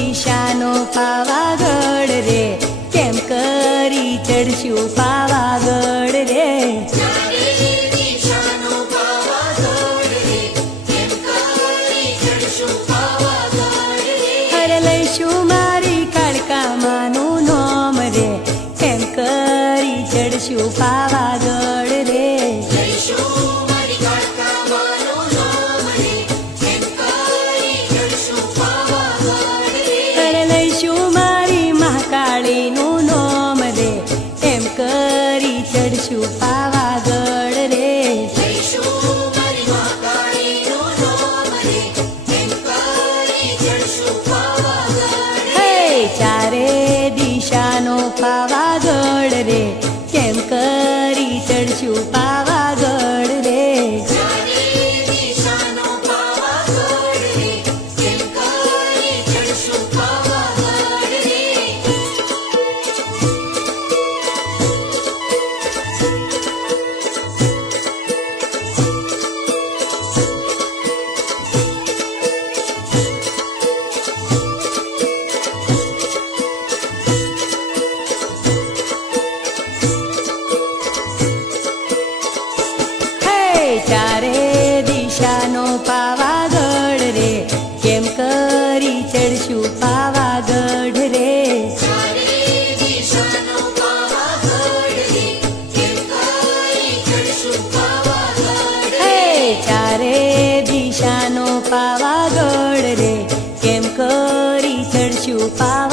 દિશાનો પાવાગઢ રે, કેમ કરી ચડશું પાવાગઢ રે. હર લઈશું મારી કાળકામાનું નોમ રે, કેમ કરી ચડશું પાવાગઢ રે. હર લઈશું મારી મહાકાળીનું નોમ રે, એમ કરી ચડશું પાવાગઢ રે. ચારે દિશાનો પાવાગઢ રે, કેમ કરી ચડશું પાવાગઢ રે. ચારે દિશાનો પાવાગઢ રે, કેમ કરી ચડશું પાવાગઢ રે. ચારે દિશાનો પાવાગઢ રે, કેમ કરી ચડશું પાવાગઢ.